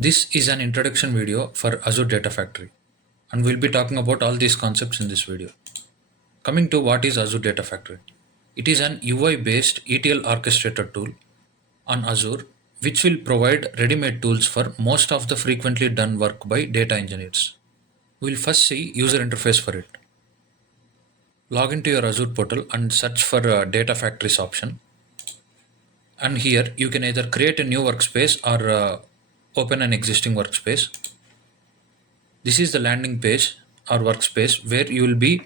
This is an introduction video for Azure Data Factory, and we'll be talking about all these concepts in this video. Coming to what is Azure Data Factory. It is an UI based ETL orchestrator tool on Azure which will provide ready-made tools for most of the frequently done work by data engineers. We'll first see user interface for it. Log into your Azure portal and search for Data Factories option. And here you can either create a new workspace or open an existing workspace. This is the landing page or workspace where you will be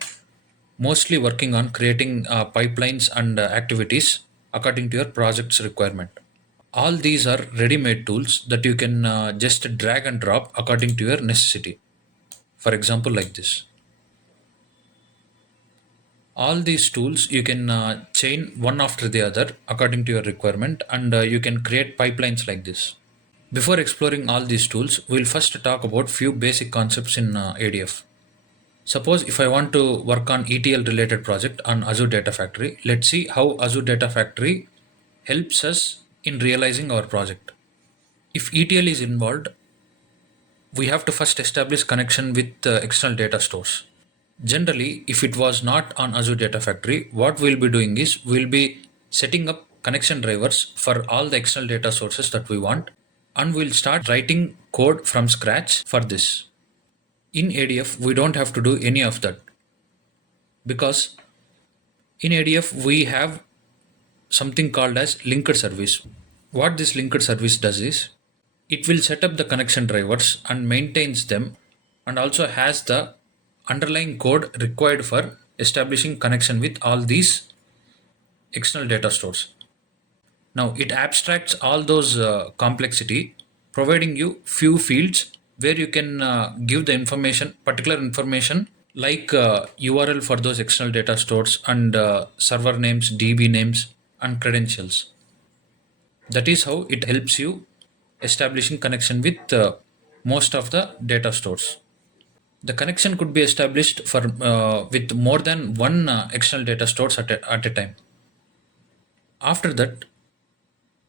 mostly working on creating pipelines and activities according to your project's requirement. All these are ready-made tools that you can just drag and drop according to your necessity. For example, like this. All these tools you can chain one after the other according to your requirement, and you can create pipelines like this. Before exploring all these tools, we'll first talk about few basic concepts in ADF. Suppose if I want to work on ETL related project on Azure Data Factory, let's see how Azure Data Factory helps us in realizing our project. If ETL is involved, we have to first establish connection with external data stores. Generally, if it was not on Azure Data Factory, what we'll be doing is we'll be setting up connection drivers for all the external data sources that we want, and we'll start writing code from scratch for this. In ADF, we don't have to do any of that because in ADF we have something called as linked service. What this linked service does is it will set up the connection drivers and maintains them, and also has the underlying code required for establishing connection with all these external data stores. Now it abstracts all those complexity, providing you few fields where you can give the information, particular information like URL for those external data stores and server names, DB names, and credentials. That is how it helps you establishing connection with most of the data stores. The connection could be established for with more than one external data stores at a time. After that,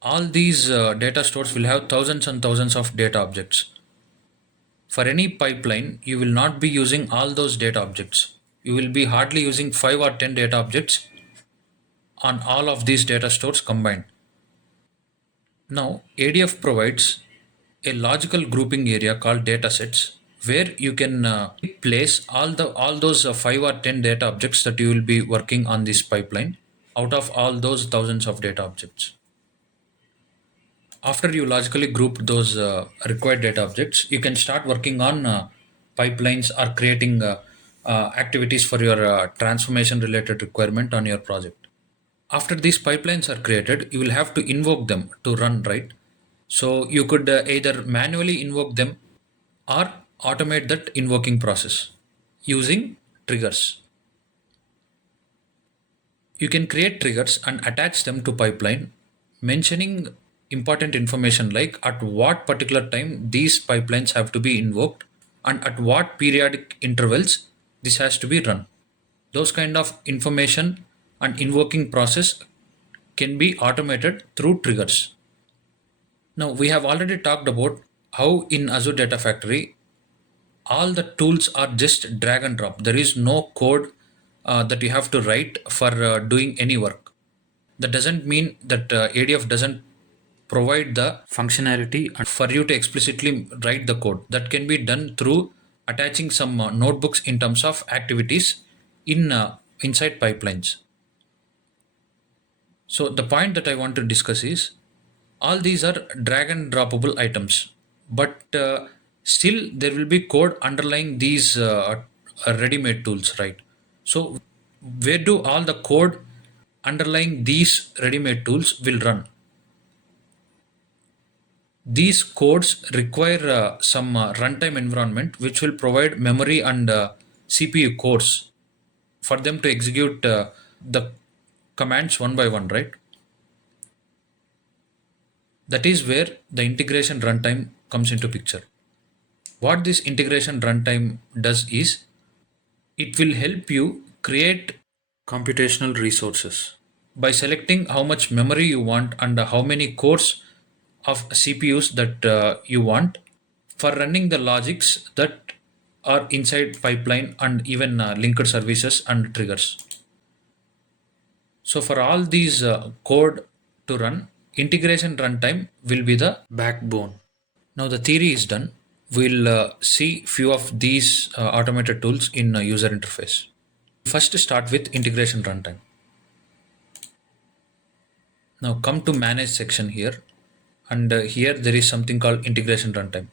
all these data stores will have thousands and thousands of data objects. For any pipeline, you will not be using all those data objects. You will be hardly using 5 or 10 data objects on all of these data stores combined. Now, ADF provides a logical grouping area called datasets where you can place all those 5 or 10 data objects that you will be working on this pipeline out of all those thousands of data objects. After you logically group those required data objects, you can start working on pipelines or creating activities for your transformation related requirement on your project. After these pipelines are created, you will have to invoke them to run, right? So you could either manually invoke them or automate that invoking process using triggers. You can create triggers and attach them to pipeline, mentioning important information like at what particular time these pipelines have to be invoked and at what periodic intervals this has to be run. Those kind of information and invoking process can be automated through triggers. Now we have already talked about how in Azure Data Factory all the tools are just drag and drop. There is no code that you have to write for doing any work. That doesn't mean that ADF doesn't provide the functionality for you to explicitly write the code. That can be done through attaching some notebooks in terms of activities in inside pipelines. So the point that I want to discuss is all these are drag and droppable items, but still there will be code underlying these ready-made tools, right? So where do all the code underlying these ready-made tools will run? These codes require some runtime environment which will provide memory and CPU cores for them to execute the commands one by one, right? That is where the integration runtime comes into picture. What this integration runtime does is it will help you create computational resources by selecting how much memory you want and how many cores of CPUs that you want. for running the logics that are inside pipeline and even linked services and triggers. So for all these code to run, integration runtime will be the backbone. Now the theory is done. We'll see few of these automated tools in user interface. First start with integration runtime. Now come to manage section here, and here there is something called integration runtime.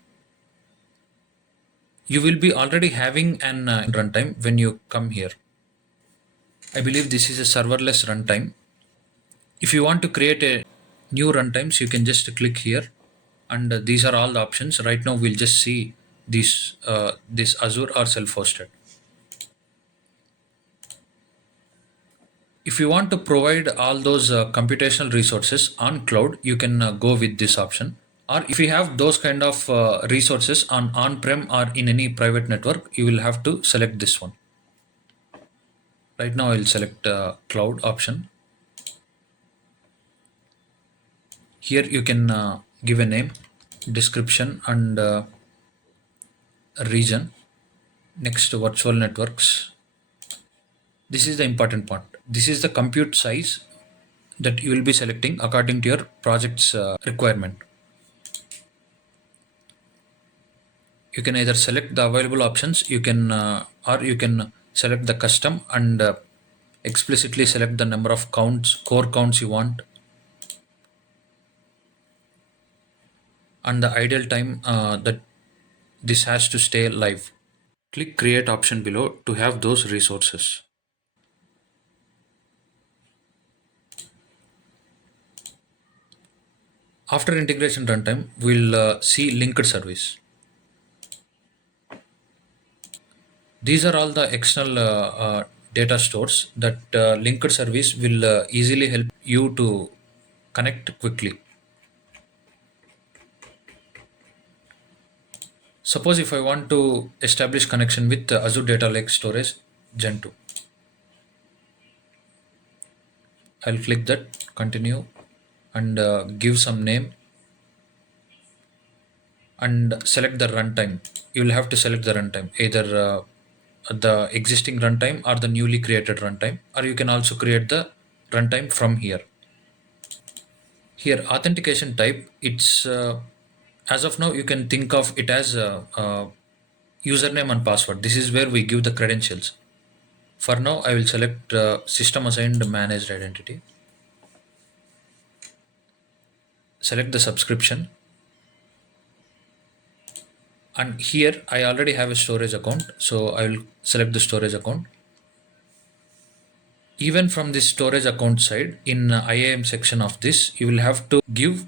You will be already having an runtime when you come here. I believe this is a serverless runtime. If you want to create a new runtimes, you can just click here, and these are all the options. Right now, we'll just see this Azure or self-hosted. If you want to provide all those computational resources on cloud, you can go with this option. Or if you have those kind of resources on on-prem or in any private network, you will have to select this one. Right now, I'll select cloud option. Here you can give a name, description, and region. Next, virtual networks. This is the important part. This is the compute size that you will be selecting according to your project's requirement. You can either select the available options, you can or you can select the custom and explicitly select the number of counts, core counts you want, and the ideal time that this has to stay live. Click create option below to have those resources. After integration runtime, we'll see linked service. These are all the external data stores that linked service will easily help you to connect quickly. Suppose if I want to establish connection with Azure Data Lake Storage Gen 2, I'll click that, continue, and give some name and select the runtime. You will have to select the runtime, either the existing runtime or the newly created runtime, or you can also create the runtime from here. Here, authentication type, it's as of now, you can think of it as username and password. This is where we give the credentials. For now, I will select system assigned managed identity. Select the subscription. And here I already have a storage account. So I will select the storage account. Even from this storage account side in IAM section of this, you will have to give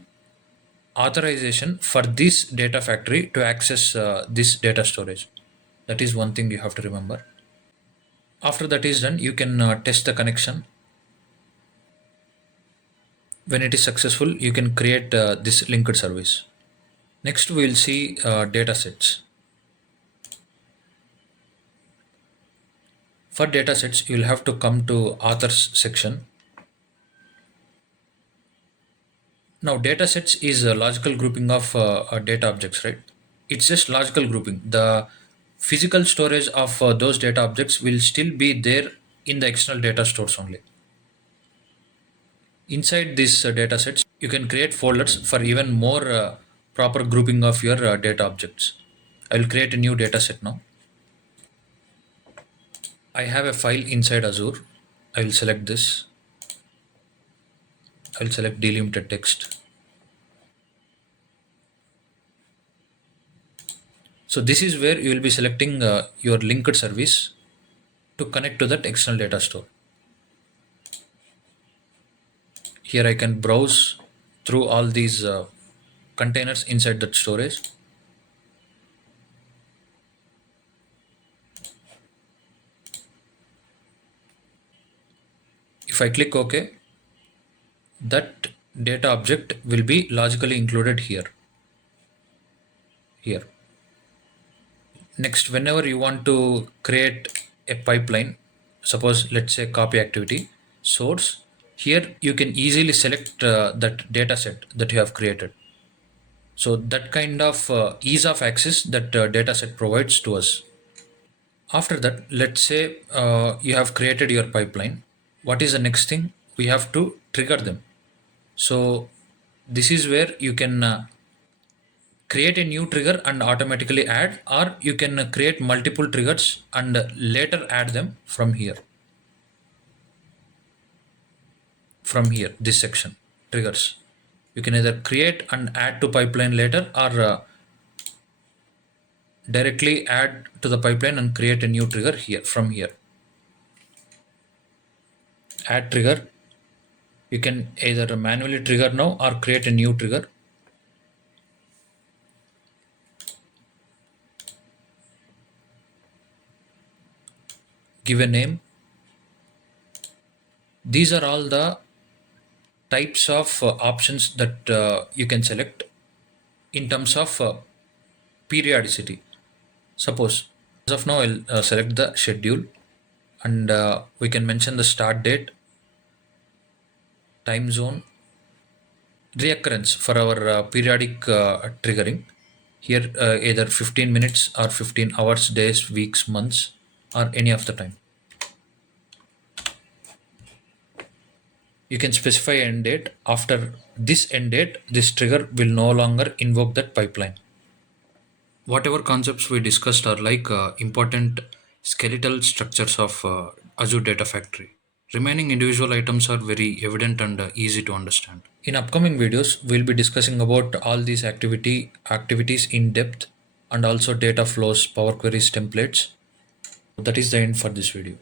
authorization for this data factory to access this data storage. That is one thing you have to remember. After that is done, you can test the connection. When it is successful, you can create this linked service. Next, we will see data sets. For data sets, you will have to come to authors section. Now, data sets is a logical grouping of data objects, right? It's just logical grouping. The physical storage of those data objects will still be there in the external data stores only. Inside these data sets, you can create folders for even more proper grouping of your data objects. I will create a new data set now. I have a file inside Azure. I will select this. I will select delimited text. So this is where you will be selecting your linked service to connect to that external data store. Here I can browse through all these containers inside that storage. If I click OK, that data object will be logically included here. Here. Next, whenever you want to create a pipeline, suppose let's say copy activity source, here you can easily select that data set that you have created. So that kind of ease of access that data set provides to us. After that, let's say you have created your pipeline. What is the next thing? We have to trigger them. So this is where you can create a new trigger and automatically add, or you can create multiple triggers and later add them from here, this section, triggers. You can either create and add to pipeline later, or directly add to the pipeline and create a new trigger from here. Add trigger, you can either manually trigger now or create a new trigger. Give a name. These are all the types of options that you can select in terms of periodicity. Suppose, as of now, I'll select the schedule, and we can mention the start date, time zone, reoccurrence for our periodic triggering. Here, either 15 minutes or 15 hours, days, weeks, months, or any of the time. You can specify end date. After this end date, this trigger will no longer invoke that pipeline. Whatever concepts we discussed are like important skeletal structures of Azure Data Factory. Remaining individual items are very evident and easy to understand. In upcoming videos, we'll be discussing about all these activities in depth, and also data flows, Power Queries templates. That is the end for this video.